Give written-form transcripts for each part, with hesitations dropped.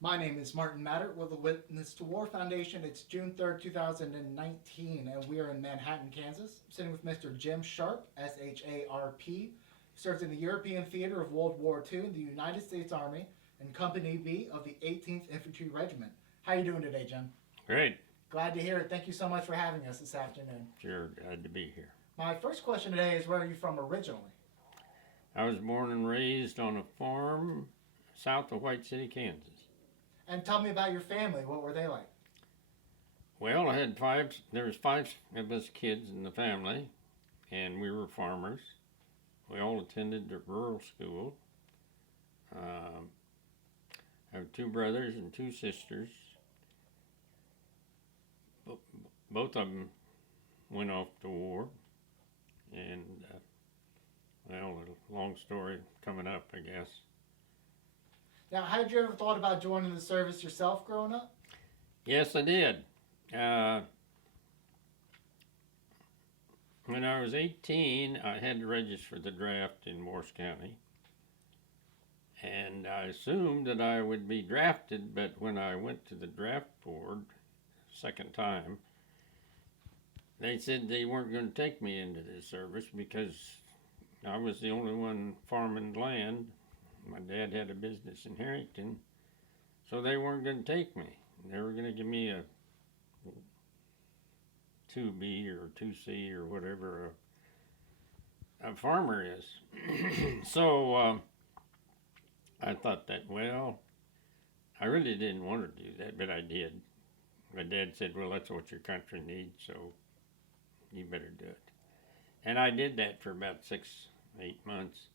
My name is Martin Matter with the Witness to War Foundation. It's June 3rd, 2019, and we are in Manhattan, Kansas. I'm sitting with Mr. Jim Sharp, SHARP, served in the European Theater of World War II in the United States Army and Company B of the 18th Infantry Regiment. How are you doing today, Jim? Great. Glad to hear it. Thank you so much for having us this afternoon. Sure, glad to be here. My first question today is, where are you from originally? I was born and raised on a farm south of White City, Kansas. And tell me about your family. What were they like? Well, there was five of us kids in the family, and we were farmers. We all attended the rural school. Um, I have two brothers and two sisters. Both of them went off to war, and well, a long story coming up, I guess. Now, had you ever thought about joining the service yourself growing up? Yes, I did. Uh, when I was 18, I had to register for the draft in Morris County. And I assumed that I would be drafted, but when I went to the draft board second time, they said they weren't going to take me into this service because I was the only one farming land. My dad had a business in Harrington, so they weren't going to take me. They were going to give me a 2B or 2C or whatever a farmer is. So I thought that, well, I really didn't want to do that, but I did. My dad said, well, that's what your country needs, so you better do it. And I did that for about 6, 8 months.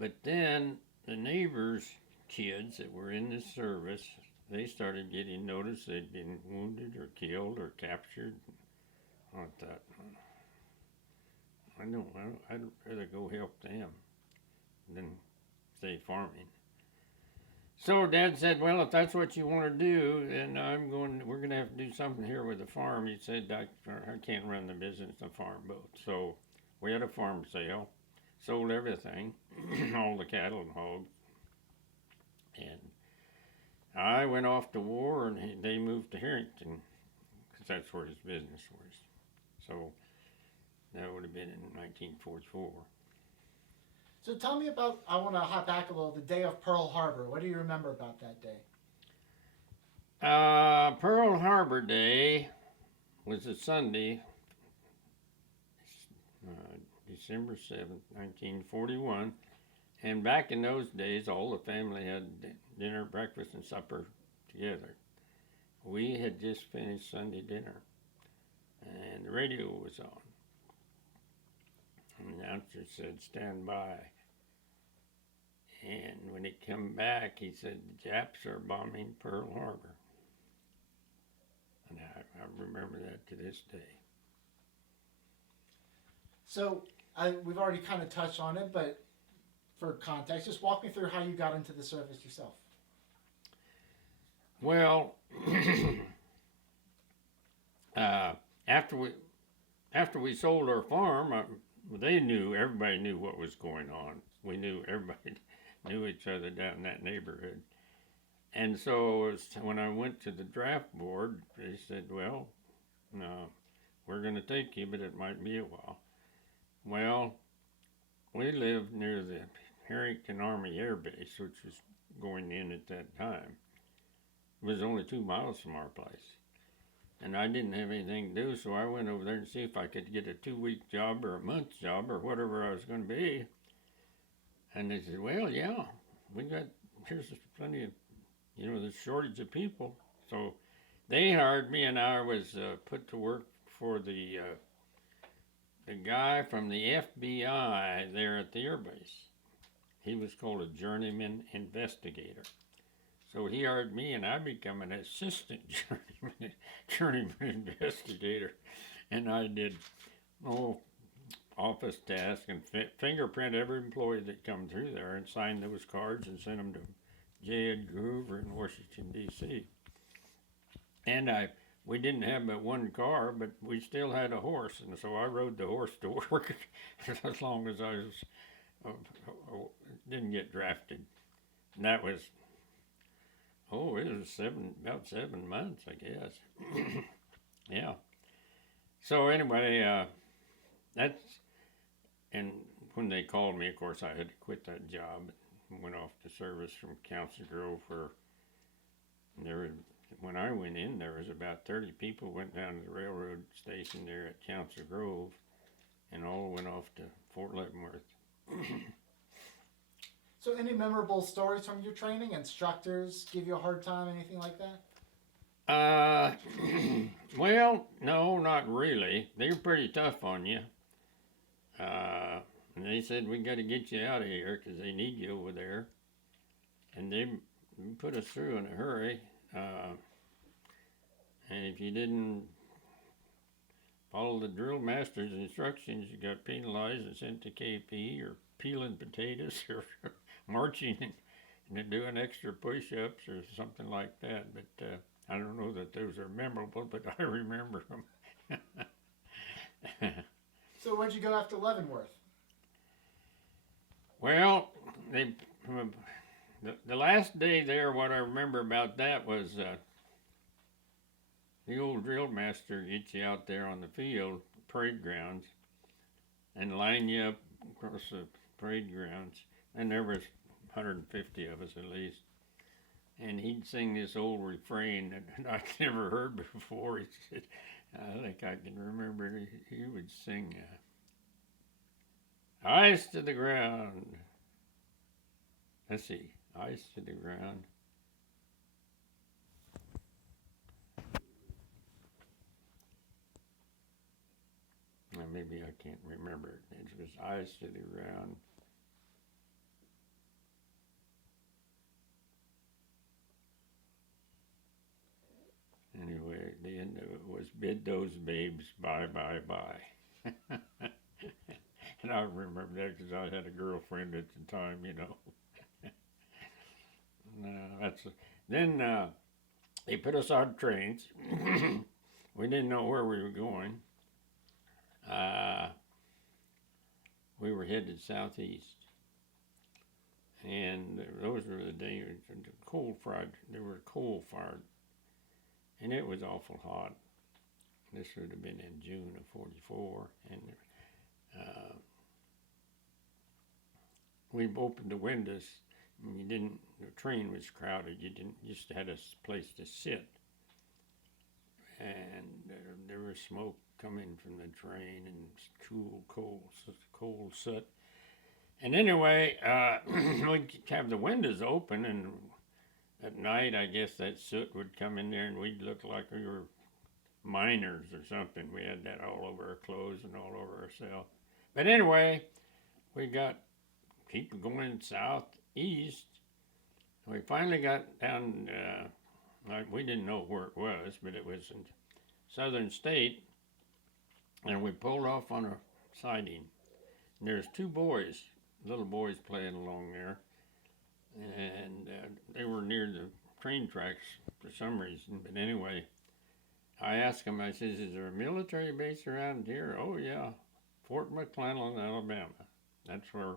But then the neighbors' kids that were in this service, they started getting notice they'd been wounded or killed or captured. I thought, I'd rather go help them than stay farming. So Dad said, well, if that's what you want to do, then we're going to have to do something here with the farm. He said, I can't run the business of farm boat. So we had a farm sale, sold everything, all the cattle and hogs. And I went off to war, and they moved to Harrington because that's where his business was. So that would have been in 1944. So tell me about, I want to hop back a little, the day of Pearl Harbor. What do you remember about that day? Pearl Harbor Day was a Sunday, December 7th, 1941. And back in those days, all the family had dinner, breakfast, and supper together. We had just finished Sunday dinner, and the radio was on. And the announcer said, stand by. And when he came back, he said, the Japs are bombing Pearl Harbor. And I remember that to this day. So we've already kind of touched on it, but for context, just walk me through how you got into the service yourself. Well, after we sold our farm, everybody knew what was going on. Everybody knew each other down in that neighborhood. And so when I went to the draft board, they said, well, no, we're going to take you, but it might be a while. Well, we lived near the Harrington Army Air Base, which was going in at that time. It was only 2 miles from our place. And I didn't have anything to do, so I went over there to see if I could get a 2-week job or a month's job or whatever I was going to be. And they said, well, yeah, here's plenty of, there's a shortage of people. So they hired me, and I was put to work for the guy from the FBI there at the airbase. He was called a journeyman investigator. So he hired me, and I became an assistant journeyman investigator. And I did office tasks and fingerprint every employee that come through there and sign those cards and send them to J. Edgar Hoover in Washington, D.C. And we didn't have but one car, but we still had a horse, and so I rode the horse to work as long as I didn't get drafted. And that was Oh, it was about 7 months, I guess. Yeah. So anyway, that's, and when they called me, of course, I had to quit that job. Went off to service from Council Grove for there. When I went in, there was about 30 people went down to the railroad station there at Council Grove, and all went off to Fort Leavenworth. So, any memorable stories from your training? Instructors give you a hard time, anything like that? Well, no, not really. They were pretty tough on you. And they said, we got to get you out of here because they need you over there. And they put us through in a hurry. And if you didn't follow the drill master's instructions, you got penalized and sent to KP or peeling potatoes or marching and doing extra push-ups or something like that. But I don't know that those are memorable, but I remember them. So, where'd you go after Leavenworth? Well, the last day there, what I remember about that was the old drill master gets you out there on the field, parade grounds, and line you up across the parade grounds. And there was 150 of us at least. And he'd sing this old refrain that I'd never heard before. He said, I think I can remember it. He would sing, eyes to the ground. Let's see, eyes to the ground. Well, maybe I can't remember it. It was eyes to the ground. Anyway, the end of it was bid those babes bye, bye, bye. And I remember that because I had a girlfriend at the time, you know. Then they put us on trains. We didn't know where we were going. We were headed southeast. And those were the days, they were coal fired. And it was awful hot. This would have been in June of '44. And we opened the windows. And the train was crowded. You just had a place to sit. And there was smoke coming from the train and coal soot. And anyway, we'd have the windows open, and at night, I guess that soot would come in there, and we'd look like we were miners or something. We had that all over our clothes and all over ourselves. But anyway, we keep going southeast. We finally got down, we didn't know where it was, but it was in southern state, and we pulled off on a siding. And there's two little boys playing along there, and they were near the train tracks for some reason. But anyway, I asked them, I says, is there a military base around here? Oh, yeah, Fort McClellan, Alabama. That's where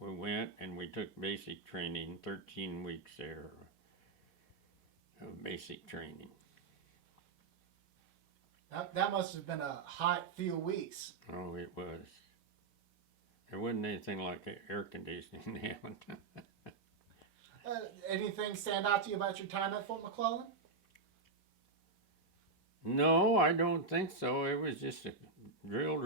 we went, and we took basic training, 13 weeks there of basic training. That must have been a hot few weeks. Oh, it was. There wasn't anything like air conditioning then. Anything stand out to you about your time at Fort McClellan? No, I don't think so. It was just a drill.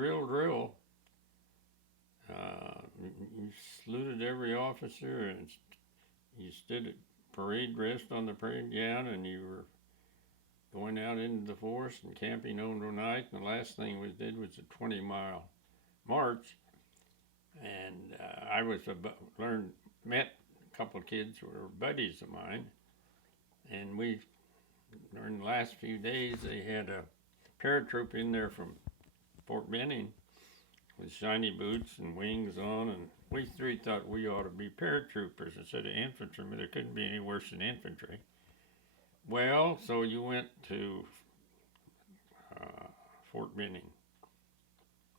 You saluted every officer, and you stood at parade rest on the parade ground, and you were going out into the forest and camping overnight. And the last thing we did was a 20-mile march. And I met a couple of kids who were buddies of mine, and during the last few days, they had a paratroop in there from Fort Benning with shiny boots and wings on, and we three thought we ought to be paratroopers instead of infantrymen. There couldn't be any worse than infantry. Well, so you went to Fort Benning,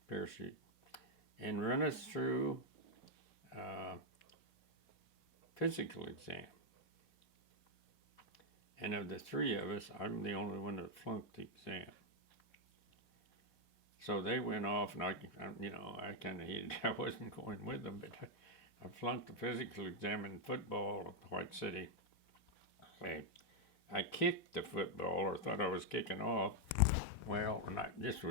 parachute, and run us through physical exam. And of the three of us, I'm the only one that flunked the exam. So they went off, and I kind of hated. I wasn't going with them, but I flunked the physical exam in football at White City. I kicked the football, or thought I was kicking off. Well, this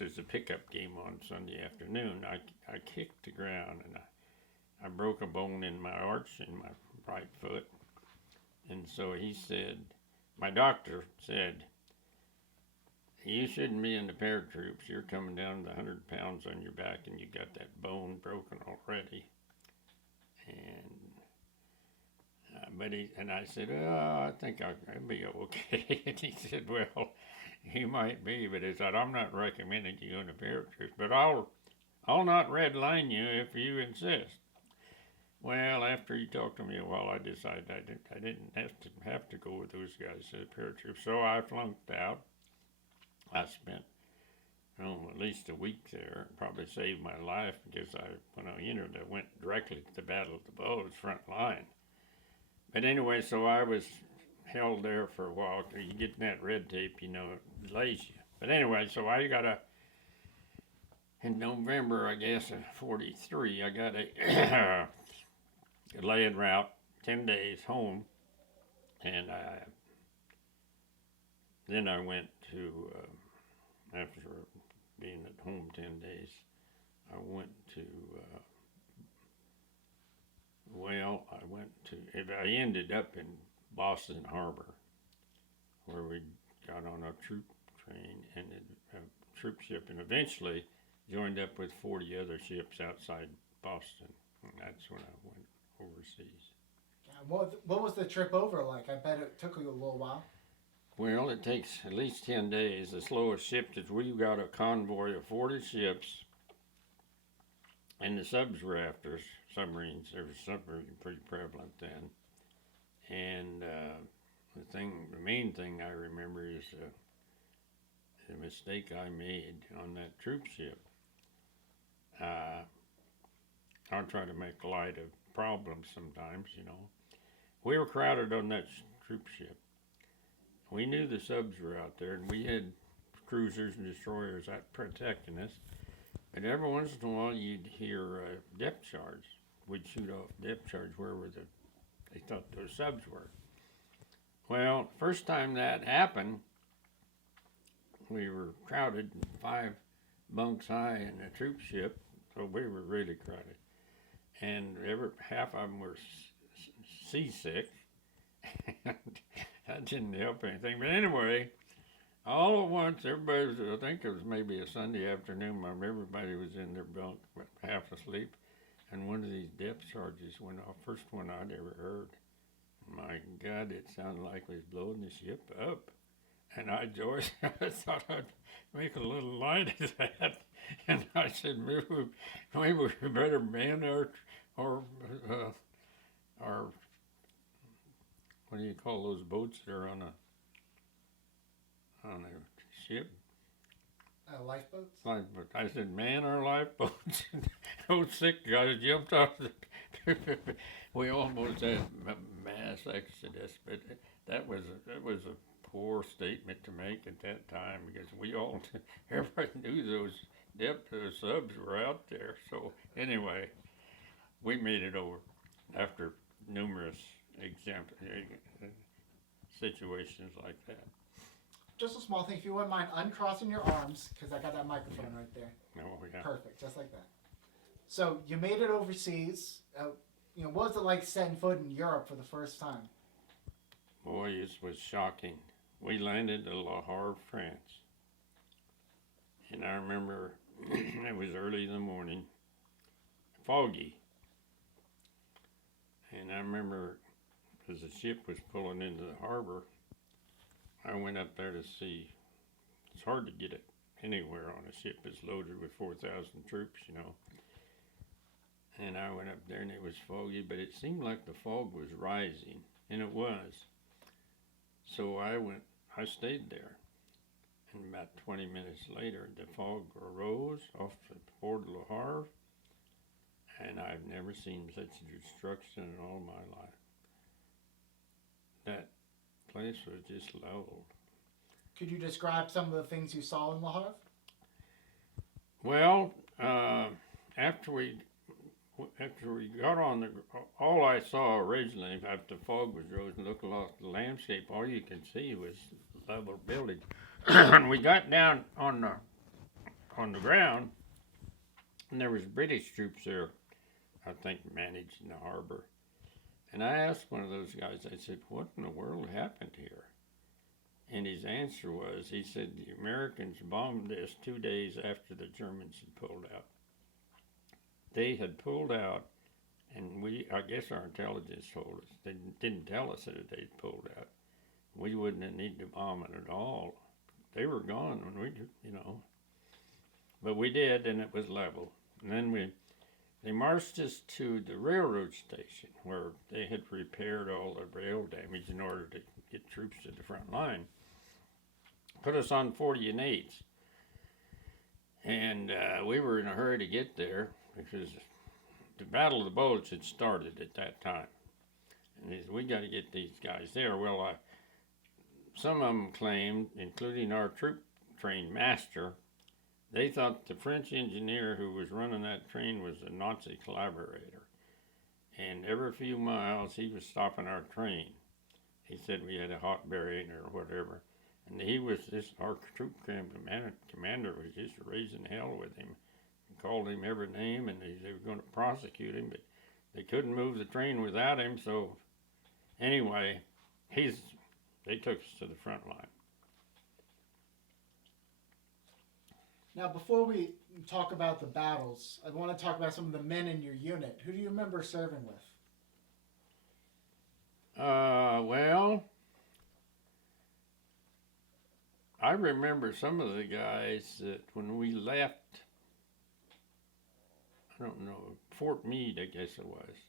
is a pickup game on Sunday afternoon. I kicked the ground, and I broke a bone in my arch in my right foot. And so he said, my doctor said, you shouldn't be in the paratroops. You're coming down to 100 pounds on your back, and you got that bone broken already. And I said, I think I'll be okay. And he said, well, you might be, but he said, I'm not recommending you go in the paratroops, but I'll not redline you if you insist. Well, after he talked to me a while, I decided I didn't have to go with those guys to the paratroops, so I flunked out. I spent at least a week there. It probably saved my life because when I entered, I went directly to the Battle of the Bulge front line. But anyway, so I was held there for a while. You get that red tape, it delays you. But anyway, so in November, I guess, of 43, I got a delayed route, 10 days home. And then I went to, after being at home 10 days, I ended up in Boston Harbor, where we got on a troop train and a troop ship, and eventually joined up with 40 other ships outside Boston. And that's when I went overseas. What was the trip over like? I bet it took you a little while. Well, it takes at least 10 days. The slowest ship that we got a convoy of 40 ships, and the subs were after us. Submarines. There was submarine pretty prevalent then. And the main thing I remember is the mistake I made on that troop ship. I'll try to make light of problems sometimes, We were crowded on that troop ship. We knew the subs were out there, and we had cruisers and destroyers out protecting us. But every once in a while, you'd hear depth charge. We'd shoot off depth charge wherever they thought those subs were. Well, first time that happened, we were crowded, 5 bunks high in a troop ship, so we were really crowded. And half of them were seasick. That didn't help anything. But anyway, all at once, I think it was maybe a Sunday afternoon, everybody was in their bunk, half asleep, and one of these depth charges went off, first one I'd ever heard. My God, it sounded like it was blowing the ship up. And I thought I'd make a little light of that. And I said, maybe we better man our what do you call those boats that are on a ship? Lifeboats? Lifeboat. I said, man our lifeboats. Those sick guys jumped off we almost had mass exodus, but that was a poor statement to make at that time, because everybody knew those depth subs were out there. So anyway, we made it over after numerous situations like that. Just a small thing, if you wouldn't mind uncrossing your arms, because I got that microphone right there. Oh, yeah. Perfect, just like that. So you made it overseas. What was it like setting foot in Europe for the first time? Boy, it was shocking. We landed at Le Havre, France. And I remember it was early in the morning, foggy. And I remember as the ship was pulling into the harbor, I went up there to see. It's hard to get it anywhere on a ship that's loaded with 4,000 troops, And I went up there and it was foggy, but it seemed like the fog was rising, and it was. So I stayed there. And about 20 minutes later, the fog arose off the port of Le Havre, and I've never seen such destruction in all my life. That place was just leveled. Could you describe some of the things you saw in Le Havre? Well, after we got on all I saw originally after the fog was rose and looked along the landscape, all you could see was level building. And we got down on the ground, and there was British troops there, I think, managing the harbor. And I asked one of those guys, I said, what in the world happened here? And his answer was, he said, the Americans bombed this 2 days after the Germans had pulled out. They had pulled out, and I guess our intelligence told us, they didn't tell us that they'd pulled out. We wouldn't have needed to bomb it at all. They were gone when we, but we did, and it was level. And then they marched us to the railroad station where they had repaired all the rail damage in order to get troops to the front line. Put us on 40 and 8s. And we were in a hurry to get there because the Battle of the Bulge had started at that time. And we got to get these guys there. Well, some of them claimed, including our troop train master, they thought the French engineer who was running that train was a Nazi collaborator. And every few miles he was stopping our train. He said we had a hot bearing or whatever. And our troop commander was just raising hell with him. And called him every name, and they were going to prosecute him, but they couldn't move the train without him. So anyway, they took us to the front line. Now, before we talk about the battles, I want to talk about some of the men in your unit. Who do you remember serving with? Well, I remember some of the guys that when we left, I don't know, Fort Meade, I guess it was.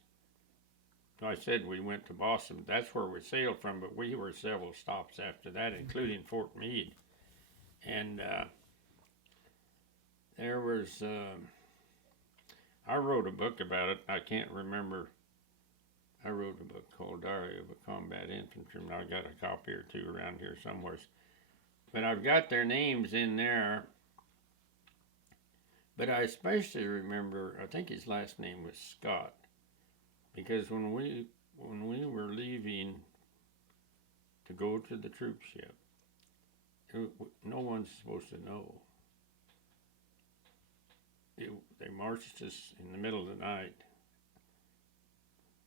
I said we went to Boston. That's where we sailed from, but we were several stops after that, including Fort Meade. And there was, I wrote a book about it. I can't remember. I wrote a book called Diary of a Combat Infantryman. I got a copy or two around here somewhere. But I've got their names in there. But I especially remember, I think his last name was Scott. Because when we were leaving to go to the troop ship, no one's supposed to know. They marched us in the middle of the night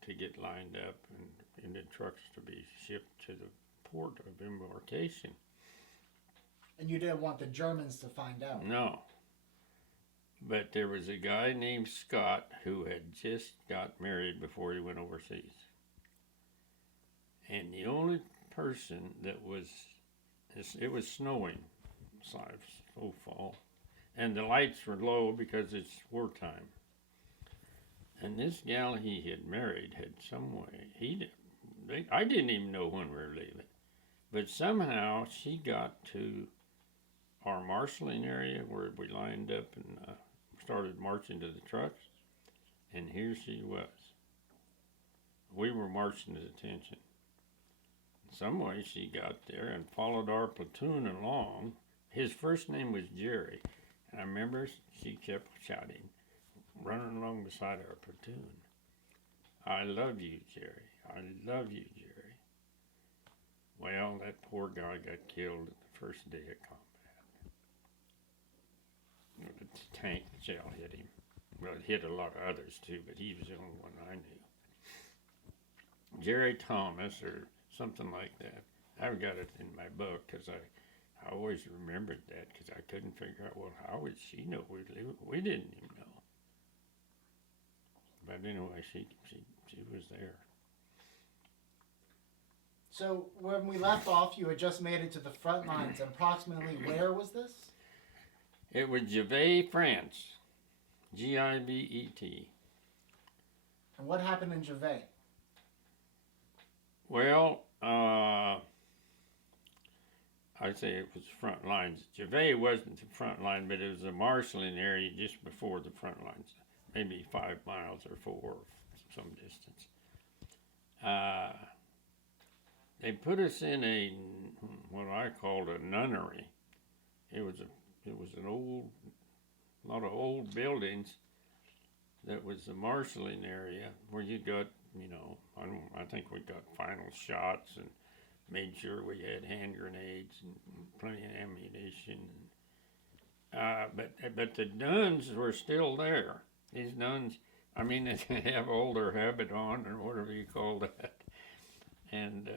to get lined up and in the trucks to be shipped to the port of embarkation. And you didn't want the Germans to find out. No. But there was a guy named Scott who had just got married before he went overseas. And the only person that it was snowing, so fall. And the lights were low because it's wartime. And this gal he had married had some way, I didn't even know when we were leaving. But somehow she got to our marshalling area where we lined up and started marching to the trucks. And here she was. We were marching at attention. Some way she got there and followed our platoon along. His first name was Jerry. And I remember she kept shouting, running along beside our platoon, "I love you, Jerry. I love you, Jerry." Well, that poor guy got killed the first day of combat. The tank shell hit him. Well, it hit a lot of others too, but he was the only one I knew. Jerry Thomas or something like that. I've got it in my book because I always remembered that because I couldn't figure out, well, how would she know we didn't even know. But anyway, she was there. So when we left off, you had just made it to the front lines. Approximately where was this? It was Givet, France. Gibet. And what happened in Givet? Well, I'd say it was front lines. Givet wasn't the front line, but it was a marshalling area just before the front lines, maybe 5 miles or 4, some distance. they put us in a what I called a nunnery. It was an old, lot of old buildings. That was the marshalling area where you got, I think we got final shots and made sure we had hand grenades and plenty of ammunition. But the nuns were still there. These nuns, I mean, they have all their habit on or whatever you call that. And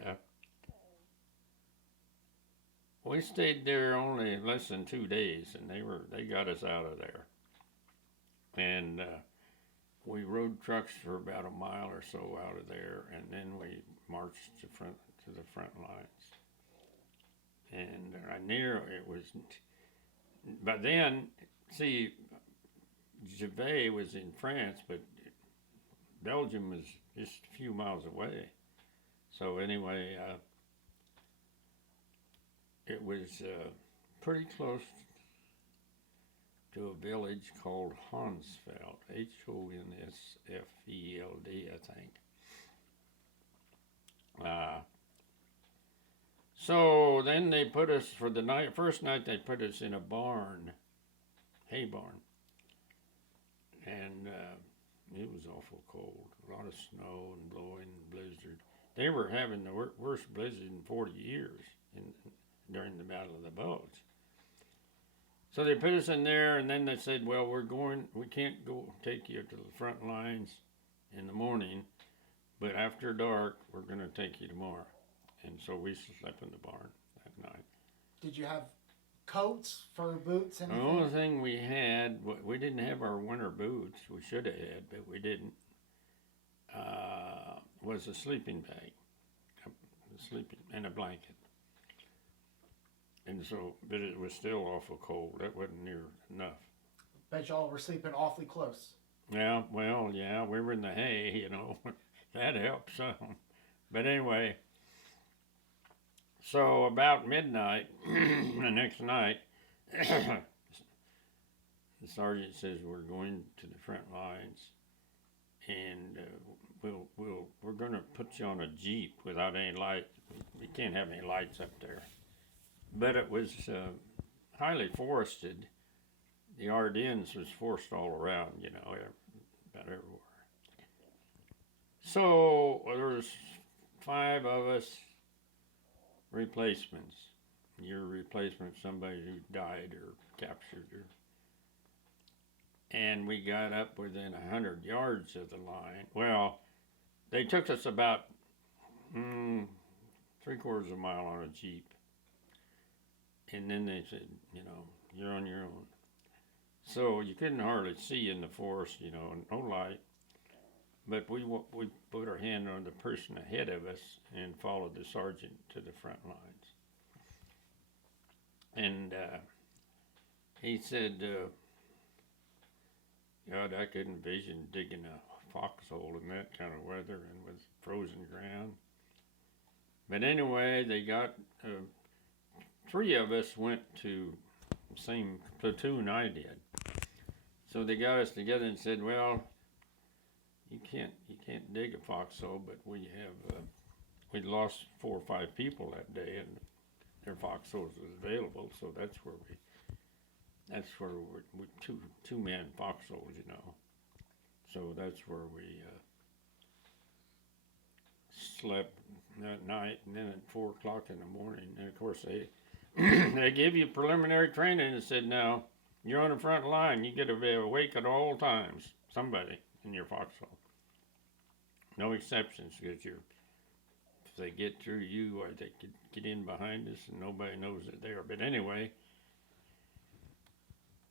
we stayed there only less than 2 days, and they got us out of there. And we rode trucks for about a mile or so out of there, and then we marched to the front lines. And it was. By then, see, Givet was in France, but Belgium was just a few miles away. So anyway, it was pretty close to a village called Honsfeld, Honsfeld, I think. So then they put us for the night. First night they put us in a barn, hay barn, and it was awful cold. A lot of snow and blowing and blizzard. They were having the worst blizzard in 40 years during the Battle of the Bulge. So they put us in there, and then they said, well, we can't go take you to the front lines in the morning, but after dark, we're going to take you tomorrow. And so we slept in the barn that night. Did you have coats, fur boots, anything? The only thing we had, we didn't have our winter boots. We should have had, but we didn't, was a sleeping bag, and a blanket. And so, but it was still awful cold. That wasn't near enough. Bet y'all were sleeping awfully close. Yeah, well, yeah, we were in the hay, that helped some. But anyway, so about midnight the next night, the sergeant says we're going to the front lines, and we're going to put you on a jeep without any light. We can't have any lights up there. But it was highly forested. The Ardennes was forest all around, about everywhere. So there was 5 of us replacements. Your replacement, somebody who died or captured her. And we got up within 100 yards of the line. Well, they took us about 3/4 of a mile on a jeep. And then they said, you're on your own. So you couldn't hardly see in the forest, no light. But we put our hand on the person ahead of us and followed the sergeant to the front lines. And he said, God, I could envision digging a foxhole in that kind of weather and with frozen ground. But anyway, they got... 3 of us went to the same platoon I did. So they got us together and said, well, you can't dig a foxhole, but we lost 4 or 5 people that day, and their foxholes was available, so that's where we 2-man foxholes, So that's where we slept that night, and then at 4 o'clock in the morning, and of course they give you preliminary training and said, now, you're on the front line. You get to be awake at all times. Somebody in your foxhole. No exceptions, because if they get through you, or they could get in behind us and nobody knows they're there. But anyway,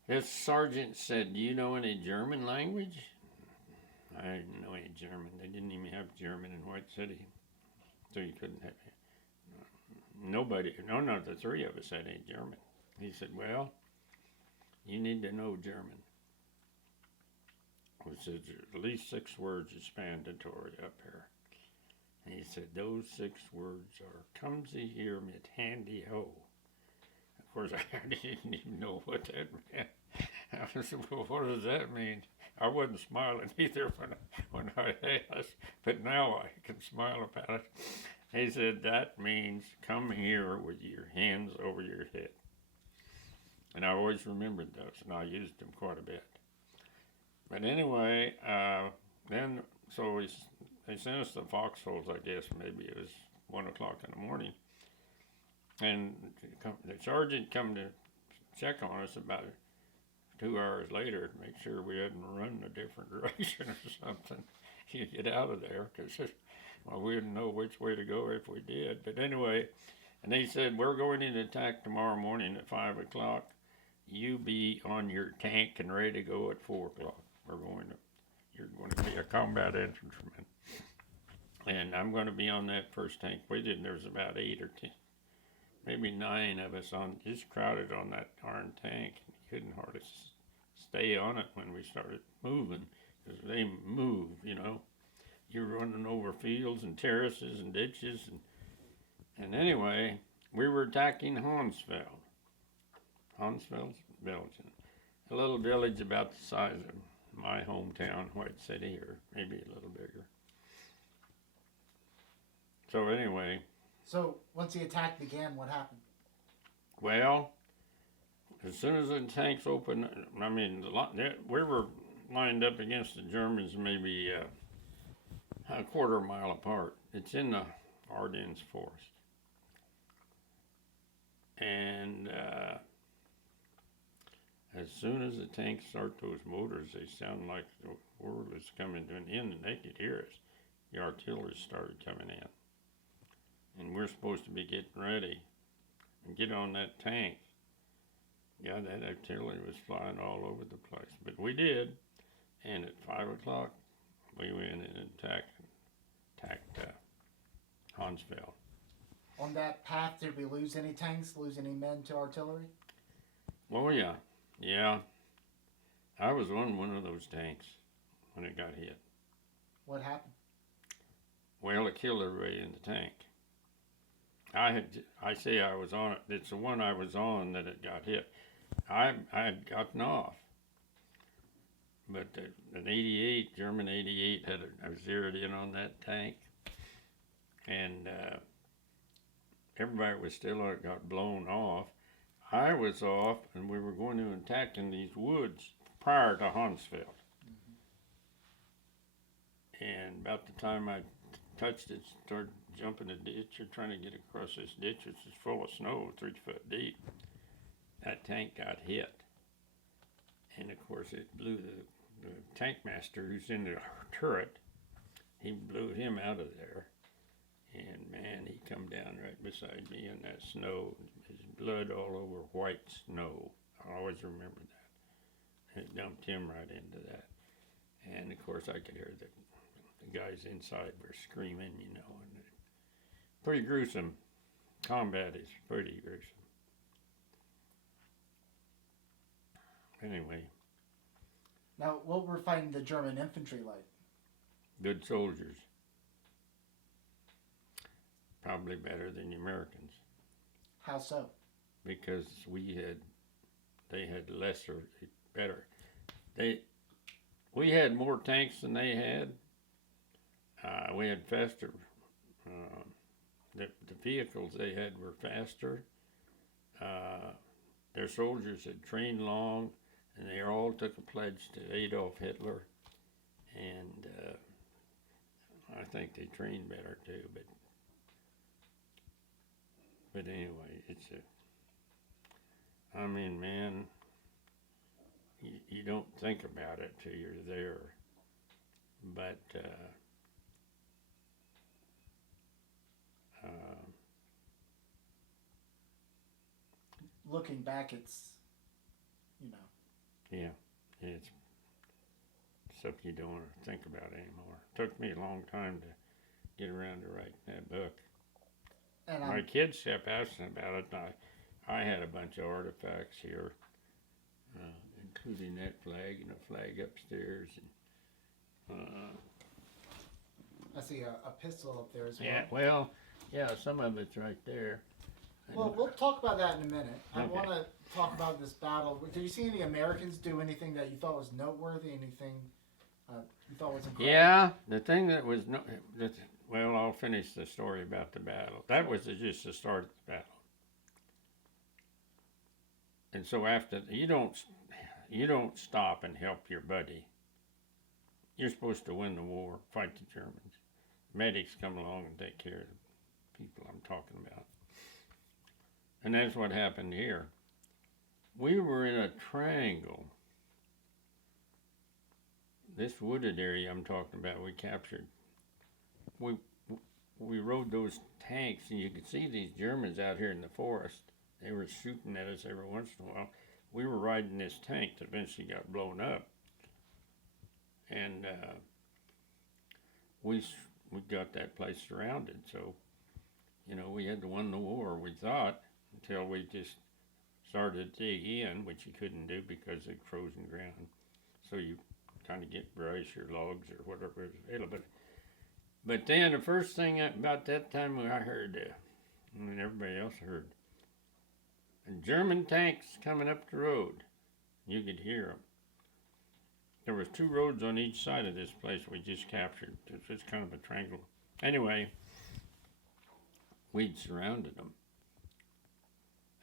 this sergeant said, do you know any German language? I didn't know any German. They didn't even have German in White City. So you couldn't have it. Nobody, none of the 3 of us had any German. He said, well, you need to know German. He said, there's at least 6 words is mandatory up here. And he said, those 6 words are, come Sie hier mit handy ho. Of course, I didn't even know what that meant. I said, well, what does that mean? I wasn't smiling either when I asked, but now I can smile about it. He said, that means come here with your hands over your head. And I always remembered those, and I used them quite a bit. But anyway, then, so they sent us to foxholes, I guess. Maybe it was 1 o'clock in the morning. And the sergeant come to check on us about 2 hours later to make sure we hadn't run a different direction or something. You get out of there, because well, we didn't know which way to go if we did. But anyway, and they said, we're going in attack tomorrow morning at 5 o'clock. You be on your tank and ready to go at 4 o'clock. You're going to be a combat infantryman. And I'm going to be on that first tank with you. And there's about 8 or 10, maybe 9 of us just crowded on that darn tank. Couldn't hardly stay on it when we started moving, because they move, you know. You're running over fields and terraces and ditches, and anyway, we were attacking Hansfeld. Hansfeld's Belgium, a little village about the size of my hometown, White City, or maybe a little bigger. So anyway. So once the attack began, what happened? Well, as soon as the tanks opened, I mean, we were lined up against the Germans maybe a quarter mile apart. It's in the Ardennes forest. And as soon as the tanks start those motors, they sound like the world is coming to an end, and they could hear us. The artillery started coming in. And we're supposed to be getting ready and get on that tank. Yeah, that artillery was flying all over the place. But we did. And at 5 o'clock, we went in and attacked Hansfeld. On that path, did we lose any tanks, lose any men to artillery? Oh, yeah. Yeah. I was on one of those tanks when it got hit. What happened? Well, it killed everybody in the tank. I say I was on it. It's the one I was on that it got hit. I had gotten off. But an 88, German 88, I zeroed in on that tank. And everybody was still got blown off. I was off, and we were going to attack in these woods prior to Hansfeld. Mm-hmm. And about the time I touched it, started jumping a ditch or trying to get across this ditch, which is full of snow, 3 foot deep. That tank got hit. And of course it blew the tank master who's in the turret. He blew him out of there. And man, he come down right beside me in that snow. His blood all over white snow. I always remember that. It dumped him right into that. And of course I could hear the guys inside were screaming, you know. And pretty gruesome. Combat is pretty gruesome. Anyway. Now, what were fighting the German infantry like? Good soldiers. Probably better than the Americans. How so? Because they had lesser, better. We had more tanks than they had. We had faster. The vehicles they had were faster. Their soldiers had trained long, and they all took a pledge to Adolf Hitler. And I think they trained better too. But anyway, I mean, man, you don't think about it till you're there. But looking back, it's, yeah, it's stuff you don't want to think about anymore. It took me a long time to get around to writing that book. And my kids kept asking about it. I had a bunch of artifacts here, including that flag and a flag upstairs. And, I see a pistol up there as well. Yeah, well, yeah, some of it's right there. Well, we'll talk about that in a minute. I Okay. want to talk about this battle. Did you see any Americans do anything that you thought was noteworthy? Anything you thought was incredible? Yeah, the thing that well, I'll finish the story about the battle. That was just the start of the battle. And so after you don't stop and help your buddy. You're supposed to win the war, fight the Germans. Medics come along and take care of the people I'm talking about. And that's what happened here. We were in a triangle. This wooded area I'm talking about, we captured. We rode those tanks, and you could see these Germans out here in the forest. They were shooting at us every once in a while. We were riding this tank that eventually got blown up. And we got that place surrounded. So, we had to win the war, we thought, until we just started to dig in, which you couldn't do because of frozen ground. So you kind of get brush or logs or whatever was available. But then the first thing about that time I heard, and everybody else heard, German tanks coming up the road. You could hear them. There was 2 roads on each side of this place we just captured. It's kind of a triangle. Anyway, we'd surrounded them,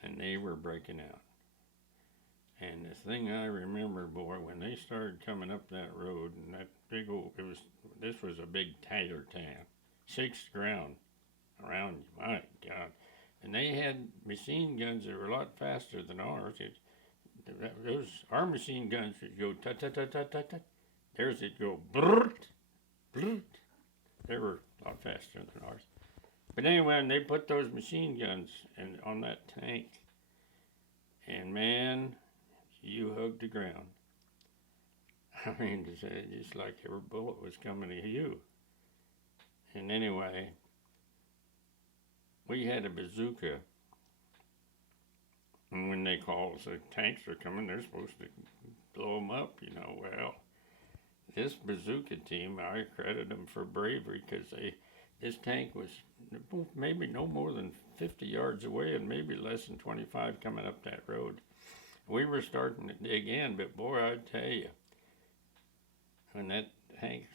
and they were breaking out. And the thing I remember, boy, when they started coming up that road, and that big old, this was a big Tiger town, 6th ground around you, my God. And they had machine guns that were a lot faster than ours. Our machine guns would go tut tut tut tut tut tut. Theirs would go brrrt, brrrt. They were a lot faster than ours. But anyway, and they put those machine guns on that tank, and man, you hugged the ground. I mean, just like every bullet was coming to you. And anyway, we had a bazooka. And when they call us, the tanks are coming, they're supposed to blow them up, Well, this bazooka team, I credit them for bravery because this tank was maybe no more than 50 yards away and maybe less than 25 coming up that road. We were starting to dig in, but boy, I tell you, when that tank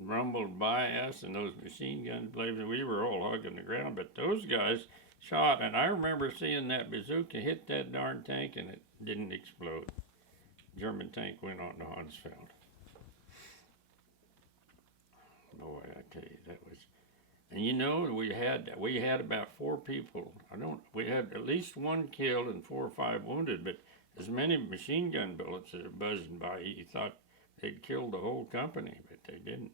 rumbled by us and those machine guns blazing, we were all hugging the ground, but those guys shot, and I remember seeing that bazooka hit that darn tank and it didn't explode. German tank went on to Hansfeld. Boy, I tell you, that was, and we had about 4 people. We had at least 1 killed and 4 or 5 wounded, but as many machine gun bullets that are buzzing by, you thought they'd killed the whole company, but they didn't.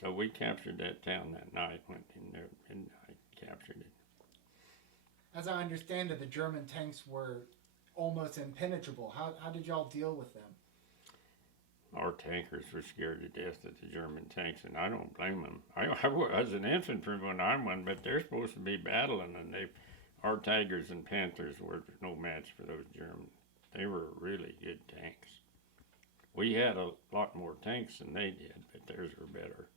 So we captured that town that night, went in there and captured it. As I understand it, the German tanks were almost impenetrable. How did y'all deal with them? Our tankers were scared to death of the German tanks, and I don't blame them. I was an infantryman, I'm one, but they're supposed to be battling, and our Tigers and Panthers were no match for those Germans. They were really good tanks. We had a lot more tanks than they did, but theirs were better.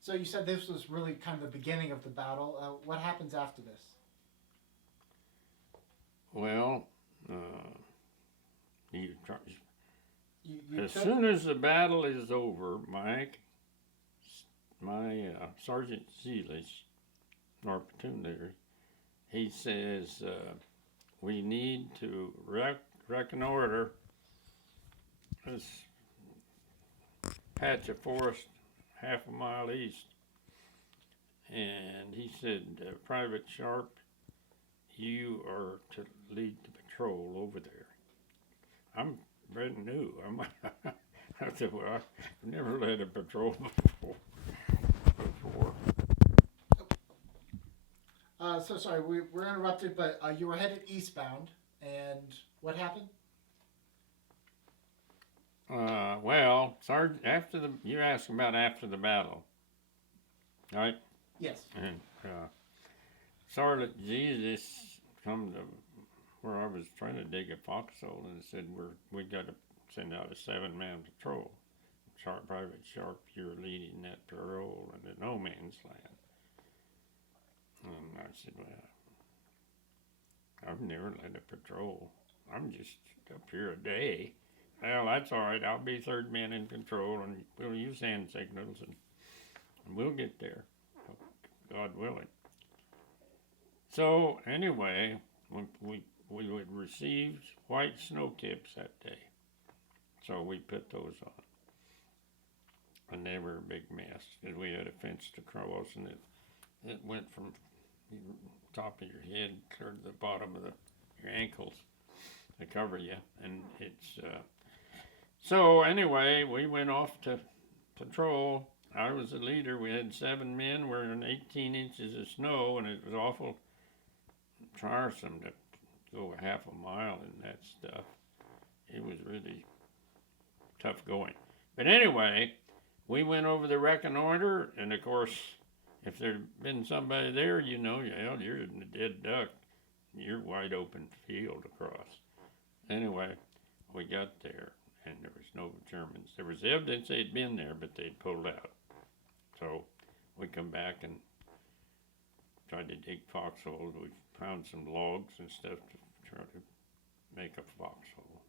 So you said this was really kind of the beginning of the battle. What happens after this? Well, as soon as the battle is over, my Sergeant Zelich, our platoon leader, he says, we need to reconnoiter this patch of forest half a mile east. And he said, Private Sharp, you are to lead the patrol over there. I'm brand new. I said, well, I've never led a patrol before. So sorry, we're interrupted, but you were headed eastbound, and what happened? Well, Sergeant, you asked about after the battle, right? Yes. And Sergeant Jesus come to where I was trying to dig a foxhole and said we got to send out a 7-man patrol. Private Sharp, you're leading that patrol in the no man's land. And I said, well, I've never led a patrol. I'm just up here a day. Well, that's all right. I'll be 3rd man in control, and we'll use hand signals. And And we'll get there, God willing. So anyway, we would receive white snow tips that day. So we put those on. And they were a big mess because we had a fence to cross, and it went from the top of your head clear to the bottom of your ankles to cover you. And it's so anyway, we went off to patrol. I was the leader. We had 7 men. We're in 18 inches of snow, and it was awful tiresome to go a half a mile in that stuff. It was really tough going. But anyway, we went over the reconnoiter, and of course, if there'd been somebody there, you know, you're in the dead duck. You're wide open field across. Anyway, we got there, and there was no Germans. There was evidence they'd been there, but they'd pulled out. So we come back and tried to dig foxholes. We found some logs and stuff to try to make a foxhole.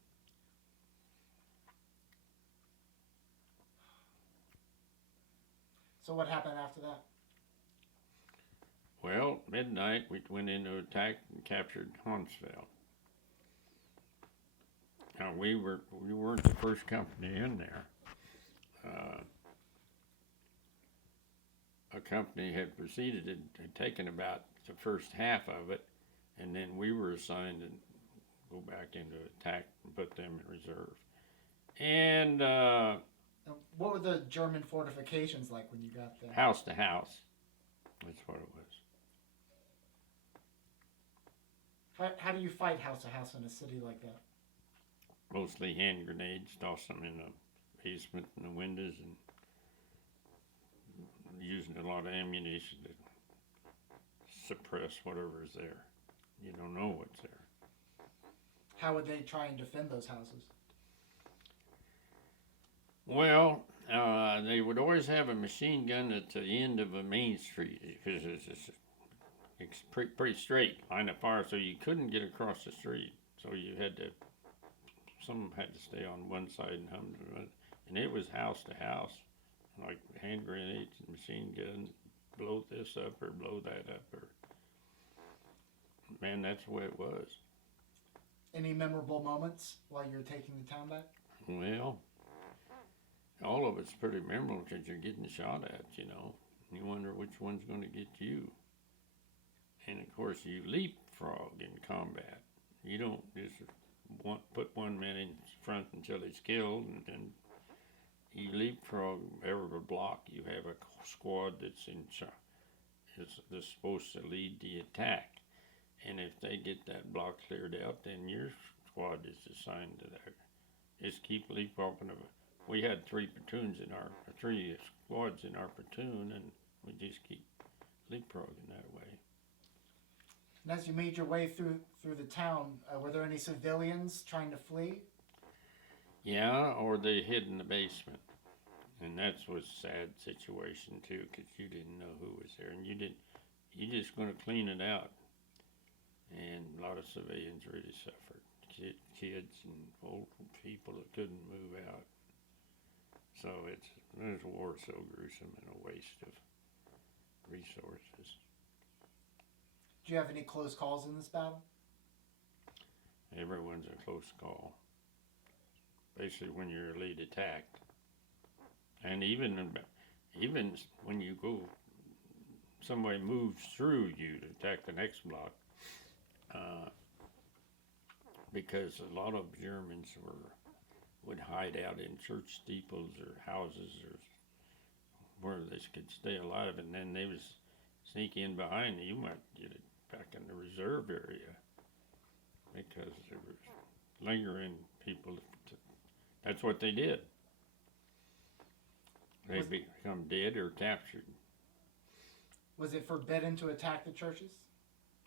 So what happened after that? Well, midnight, we went into attack and captured Huntsville. Now, we weren't the first company in there. A company had proceeded and had taken about the first half of it, and then we were assigned to go back into attack and put them in reserve. And what were the German fortifications like when you got there? house to house, that's what it was. How do you fight house to house in a city like that? Mostly hand grenades, toss them in the basement and the windows, and using a lot of ammunition to suppress whatever's there. You don't know what's there. How would they try and defend those houses? Well, they would always have a machine gun at the end of a main street because it's pretty straight line of fire, so you couldn't get across the street. So you had to, some had to stay on one side and hum, and it was house to house, like hand grenades and machine guns, blow this up or blow that up, or man, that's the way it was. Any memorable moments while you're taking the town back? Well, all of it's pretty memorable because you're getting shot at, you know. You wonder which one's going to get you. And of course, you leapfrog in combat. You don't just put one man in front until he's killed, and then you leapfrog every block. You have a squad that's that's supposed to lead the attack. And if they get that block cleared out, then your squad is assigned to that. Just keep leapfrogging. We had 3 squads in our platoon, and we just keep leapfrogging that way. And as you made your way through the town, were there any civilians trying to flee? Yeah, or they hid in the basement, and that was a sad situation too, because you didn't know who was there, and you just going to clean it out. And a lot of civilians really suffered, kids and old people that couldn't move out. So this war is so gruesome and a waste of resources. Did you have any close calls in this battle? Everyone's a close call. Basically, when you're lead attacked, and even when you go, somebody moves through you to attack the next block, because a lot of Germans would hide out in church steeples or houses or where they could stay alive, and then they would sneak in behind you. You might get it back in the reserve area because there was lingering people. That's what they did. They become dead or captured. Was it forbidden to attack the churches?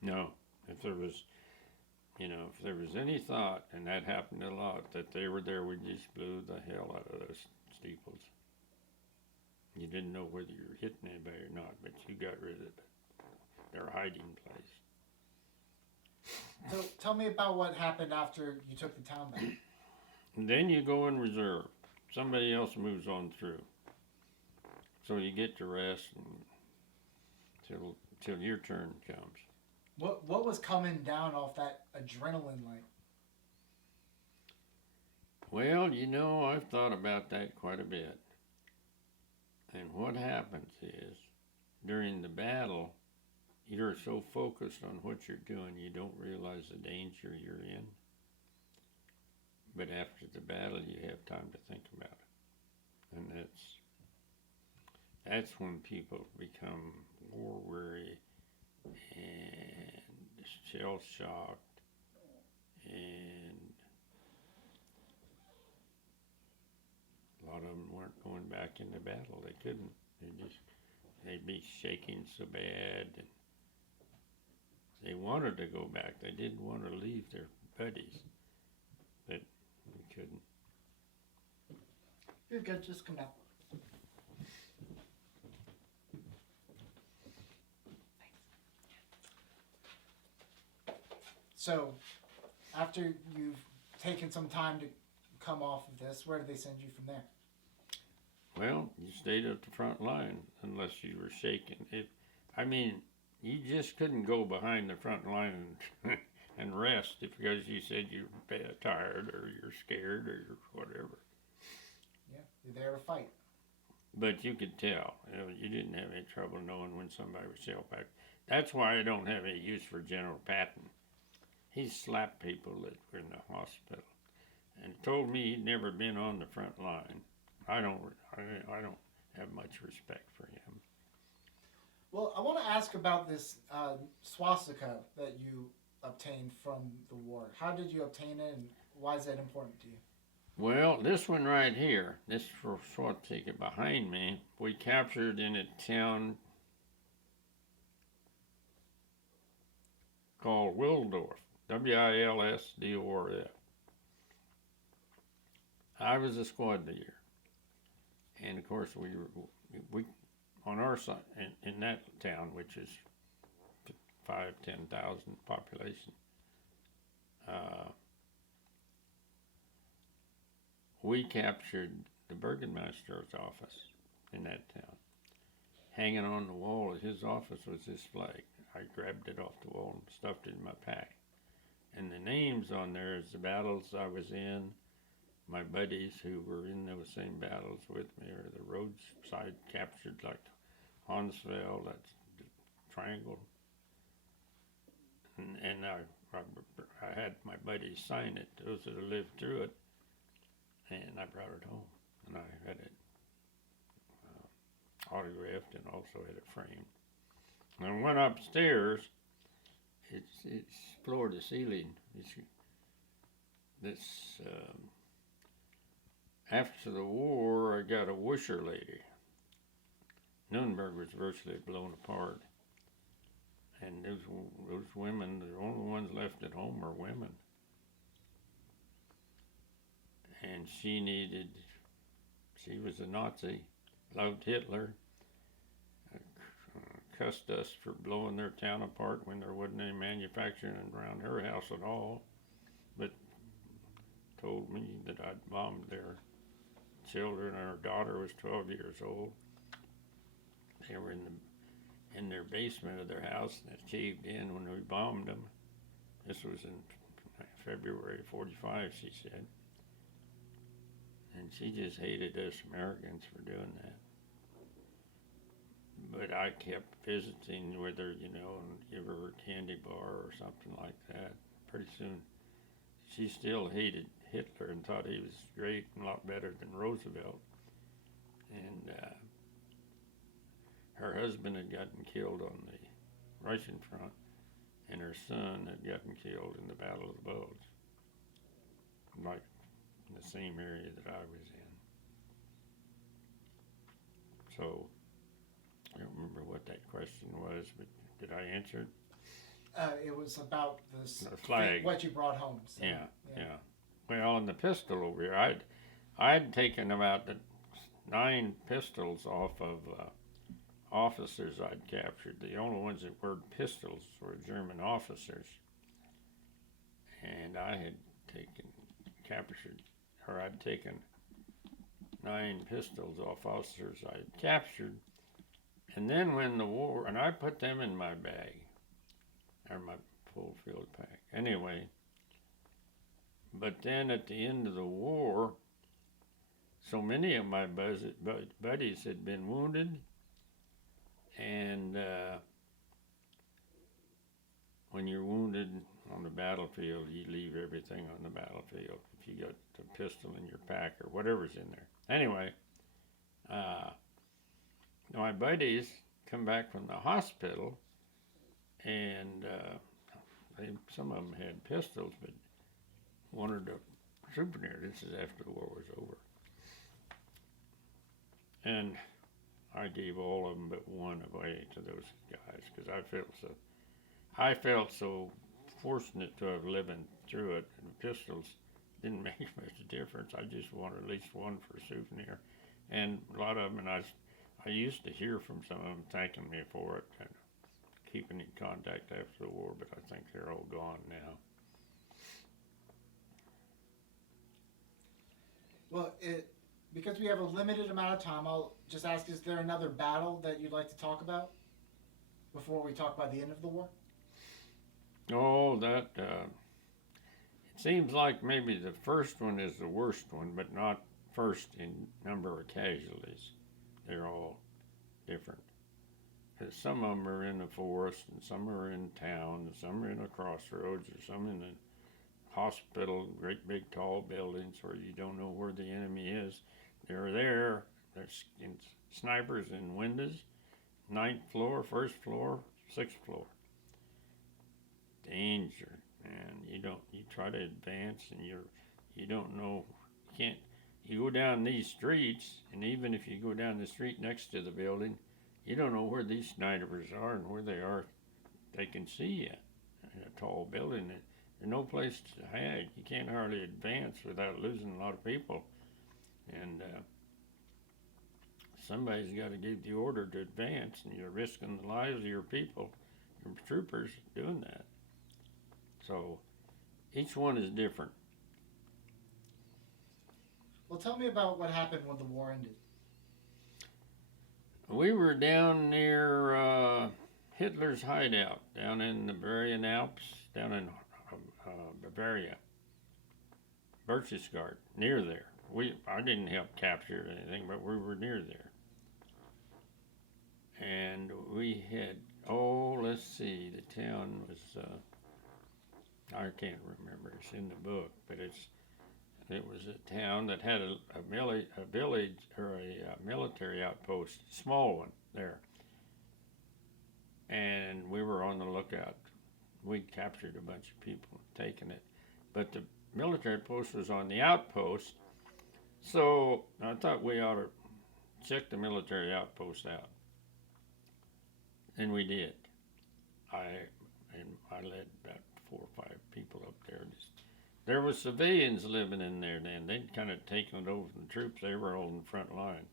No. If there was any thought, and that happened a lot, that they were there, we just blew the hell out of those steeples. You didn't know whether you were hitting anybody or not, but you got rid of it. Their hiding place. So tell me about what happened after you took the town back. And then you go in reserve. Somebody else moves on through. so you get to rest till your turn comes. What was coming down off that adrenaline like? Well, I've thought about that quite a bit. And what happens is, during the battle, you're so focused on what you're doing, you don't realize the danger you're in. But after the battle, you have time to think about it. And that's when people become war weary and shell shocked, and a lot of them weren't going back into battle. They couldn't. They'd be shaking so bad, and they wanted to go back. They didn't want to leave their buddies, but we couldn't. You're good. Just come out. So, after you've taken some time to come off of this, where did they send you from there? Well, you stayed at the front line unless you were shaken. You just couldn't go behind the front line and rest because you said you're tired or you're scared or you're whatever. Yeah, you're there to fight. But you could tell. You didn't have any trouble knowing when somebody was shell packed. That's why I don't have any use for General Patton. He slapped people that were in the hospital and told me he'd never been on the front line. I don't have much respect for him. Well, I want to ask about this swastika that you obtained from the war. How did you obtain it, and why is that important to you? Well, this one right here, this swastika behind me, we captured in a town called Wildorf, Wilsdorf. I was a squad leader, and of course we on our side in that town, which is 10,000 population. We captured the Burgomaster's office in that town. Hanging on the wall of his office was his flag. I grabbed it off the wall and stuffed it in my pack. And the names on there is the battles I was in, my buddies who were in those same battles with me, or the roadside captured, like Hansville, that's the Triangle. And I had my buddies sign it, those that had lived through it, and I brought it home. And I had it autographed and also had it framed. And I went upstairs. It's floor to ceiling. After the war, I got a Worcester lady. Nuremberg was virtually blown apart, and those women, the only ones left at home were women. And she was a Nazi, loved Hitler, cussed us for blowing their town apart when there wasn't any manufacturing around her house at all, but told me that I'd bombed their children, and her daughter was 12 years old. They were in their basement of their house, and it caved in when we bombed them. This was in February 45, she said. And she just hated us Americans for doing that. But I kept visiting with her, and give her a candy bar or something like that. Pretty soon, she still hated Hitler and thought he was great and a lot better than Roosevelt. And her husband had gotten killed on the Russian front, and her son had gotten killed in the Battle of the Bulge, like in the same area that I was in. So, I don't remember what that question was, but did I answer it? It was about the flag. What you brought home. So, yeah. Well, on the pistol over here, I'd taken about 9 pistols off of officers I'd captured. The only ones that were pistols were German officers. And I'd taken 9 pistols off officers I had captured. And then when the war, and I put them in my bag, or my full field pack. Anyway, but then at the end of the war, so many of my buddies had been wounded, and when you're wounded on the battlefield, you leave everything on the battlefield. If you got a pistol in your pack or whatever's in there. Anyway, my buddies come back from the hospital, and some of them had pistols, but wanted a souvenir. This is after the war was over. And I gave all of them but one away to those guys because I felt so fortunate to have lived through it. And pistols didn't make much difference. I just wanted at least one for a souvenir. And a lot of them, and I used to hear from some of them thanking me for it and keeping in contact after the war, but I think they're all gone now. Well, because we have a limited amount of time, I'll just ask, is there another battle that you'd like to talk about before we talk about the end of the war? Oh, that, it seems like maybe the first one is the worst one, but not first in number of casualties. They're all different. 'Cause some of them are in the forest, and some are in town, and some are in a crossroads, or some in a hospital, great big tall buildings where you don't know where the enemy is. They're there. There's snipers in windows, 9th floor, 1st floor, 6th floor. Danger, man. You try to advance, and you don't know. You go down these streets, and even if you go down the street next to the building, you don't know where these snipers are and where they are. They can see you in a tall building. There's no place to hide. You can't hardly advance without losing a lot of people. And somebody's got to give the order to advance, and you're risking the lives of your people, your troopers, doing that. So each one is different. Well, tell me about what happened when the war ended. We were down near Hitler's hideout, down in the Bavarian Alps, down in Bavaria, Berchtesgaden, near there. I didn't help capture anything, but we were near there. And we had, let's see, the town was, I can't remember, it's in the book, but it was a town that had a village or a military outpost, small one there. And we were on the lookout. We captured a bunch of people, taken it. But the military post was on the outpost, so I thought we ought to check the military outpost out. And we did. I led about 4 or 5 people up there. There were civilians living in there then. They'd kind of taken it over from the troops. They were all in the front line.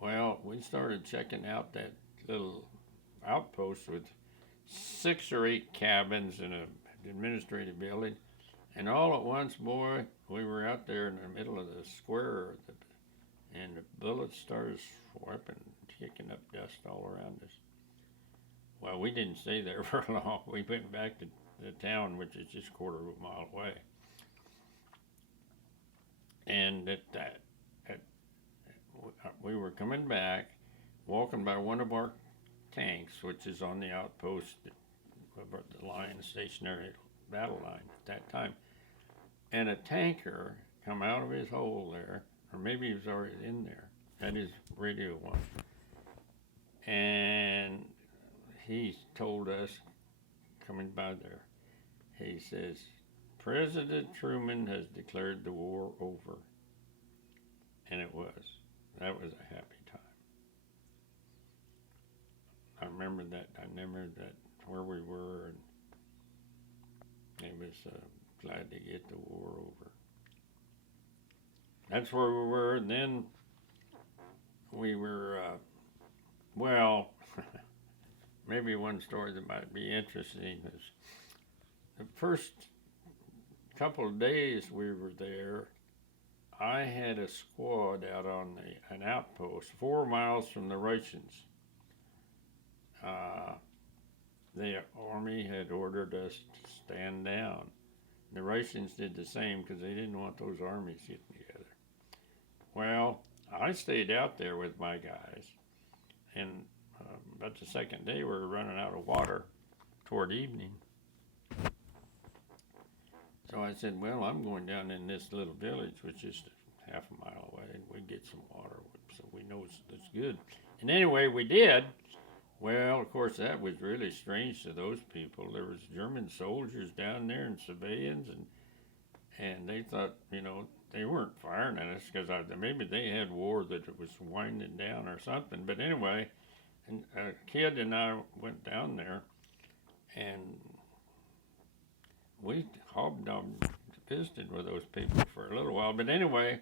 Well, we started checking out that little outpost with 6 or 8 cabins in an administrative building. And all at once, boy, we were out there in the middle of the square, and the bullets started swiping, kicking up dust all around us. Well, we didn't stay there for long. We went back to the town, which is just a quarter of a mile away. And we were coming back, walking by one of our tanks, which is on the outpost of the line, stationary battle line at that time. And a tanker come out of his hole there, or maybe he was already in there. That is Radio 1. And he told us, coming by there, he says, President Truman has declared the war over. And it was. That was a happy time. I remember that where we were, and it was glad to get the war over. That's where we were, and then we were, maybe one story that might be interesting is the first couple of days we were there, I had a squad out on an outpost 4 miles from the Russians. The army had ordered us to stand down. The Russians did the same because they didn't want those armies getting together. Well, I stayed out there with my guys, and about the second day we were running out of water toward evening. So I said, well, I'm going down in this little village, which is half a mile away, and we get some water, so we know it's good. And anyway, we did. Well, of course, that was really strange to those people. There was German soldiers down there and civilians, and they thought, they weren't firing at us because maybe they had war that it was winding down or something. But anyway, and a kid and I went down there, and we hobnobbed, visited with those people for a little while. But anyway,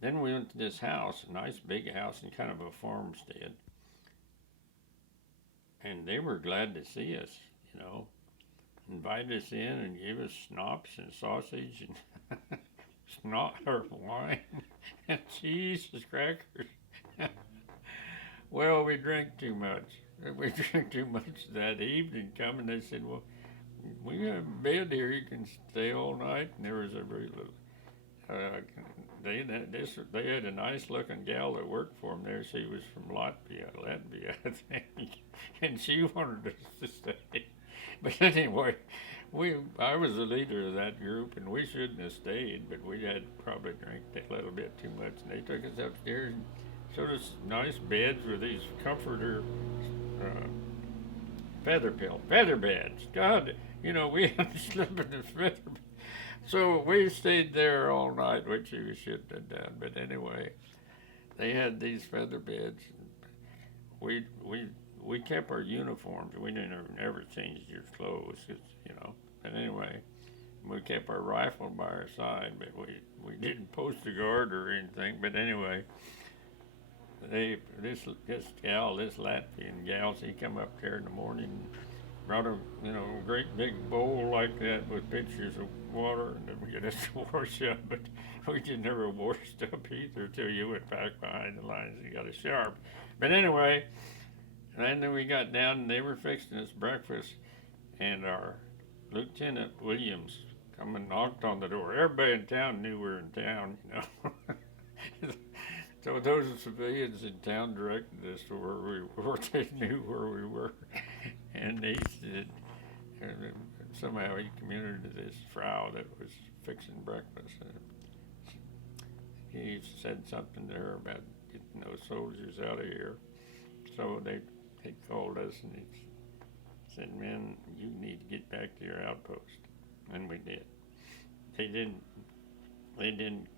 then we went to this house, a nice big house and kind of a farmstead. And they were glad to see us, invited us in and gave us schnapps and sausage and or wine and cheese and crackers. Well, we drank too much. We drank too much that evening. Coming, they said, well, we have a bed here. You can stay all night. And there was a very little. They had a nice looking gal that worked for them there. She was from Latvia, I think, and she wanted us to stay. But anyway, I was the leader of that group, and we shouldn't have stayed, but we had probably drank a little bit too much, and they took us upstairs and showed us nice beds with these comforter feather beds. God, we had to sleep in this feather bed. So we stayed there all night, which we shouldn't have done. But anyway, they had these feather beds. We kept our uniforms. We never changed your clothes, But anyway, we kept our rifle by our side, but we didn't post a guard or anything. But anyway, this Latvian gal, she come up there in the morning. Brought a great big bowl like that with pitchers of water, and then we get us to wash up. But we never washed up either till you went back behind the lines and got a sharp. But anyway, and then we got down and they were fixing us breakfast, and our Lieutenant Williams come and knocked on the door. Everybody in town knew we were in town, So those civilians in town directed us to where we were. They knew where we were. And they said, somehow he communicated to this frau that was fixing breakfast. He said something to her about getting those soldiers out of here. So they called us and he said, "Man, you need to get back to your outpost." And we did.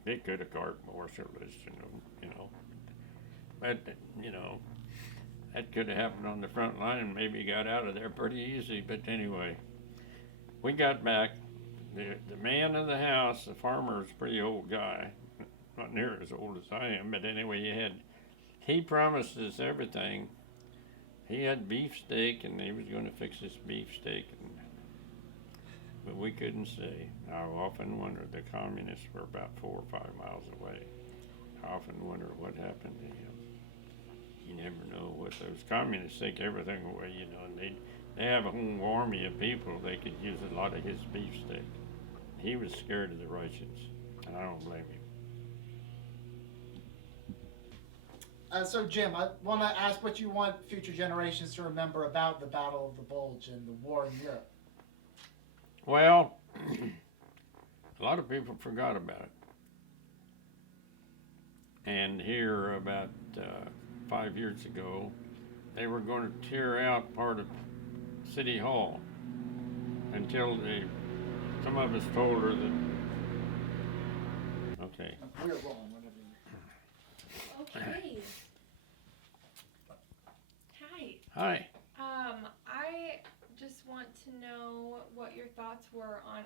They could have court-martialed us, But, that could have happened on the front line and maybe got out of there pretty easy. But anyway, we got back. The man of the house, the farmer, is a pretty old guy. Not near as old as I am, but anyway, he promised us everything. He had beefsteak, and he was going to fix us beefsteak, but we couldn't stay. I often wonder, the communists were about 4 or 5 miles away. I often wonder what happened to him. You never know what those communists take everything away, and they have a whole army of people. They could use a lot of his beefsteak. He was scared of the Russians, and I don't blame him. So Jim, I want to ask what you want future generations to remember about the Battle of the Bulge and the war in Europe. Well, a lot of people forgot about it. And here about 5 years ago, they were going to tear out part of City Hall until some of us told her that, okay. We're wrong, whatever you Okay. Hi. I just want to know what your thoughts were on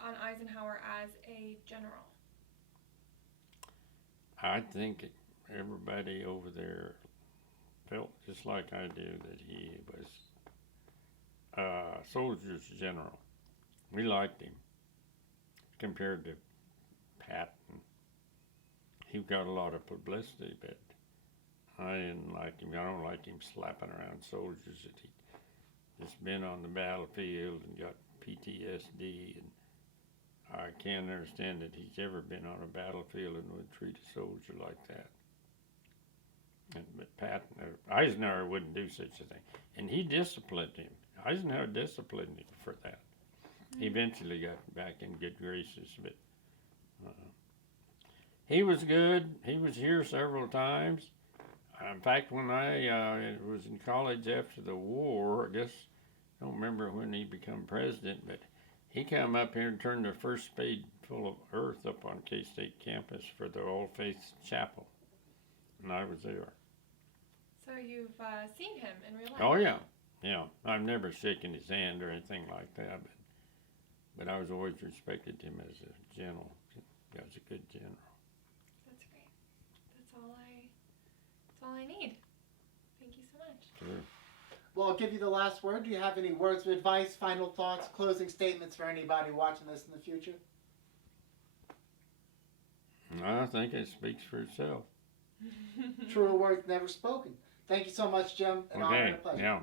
Eisenhower as a general. I think everybody over there felt just like I do that he was a soldier's general. We liked him compared to Patton he got a lot of publicity, but I didn't like him. I don't like him slapping around soldiers that he just been on the battlefield and got PTSD, and I can't understand that he's ever been on a battlefield and would treat a soldier like that. But Eisenhower wouldn't do such a thing, and he disciplined him. Eisenhower disciplined him for that. He eventually got back in good graces, but he was good. He was here several times. In fact, when I was in college after the war, I guess I don't remember when he became president, but he came up here and turned the first spade full of earth up on K-State campus for the All Faiths Chapel, and I was there. So you've seen him in real life? Oh yeah, yeah. I've never shaken his hand or anything like that, but I was always respected him as a general. He was a good general. That's great. That's all I need. Thank you so much. Sure. Well, I'll give you the last word. Do you have any words of advice, final thoughts, closing statements for anybody watching this in the future? I think it speaks for itself. Truer words never spoken. Thank you so much, Jim. An honor and Okay. a pleasure. Yeah.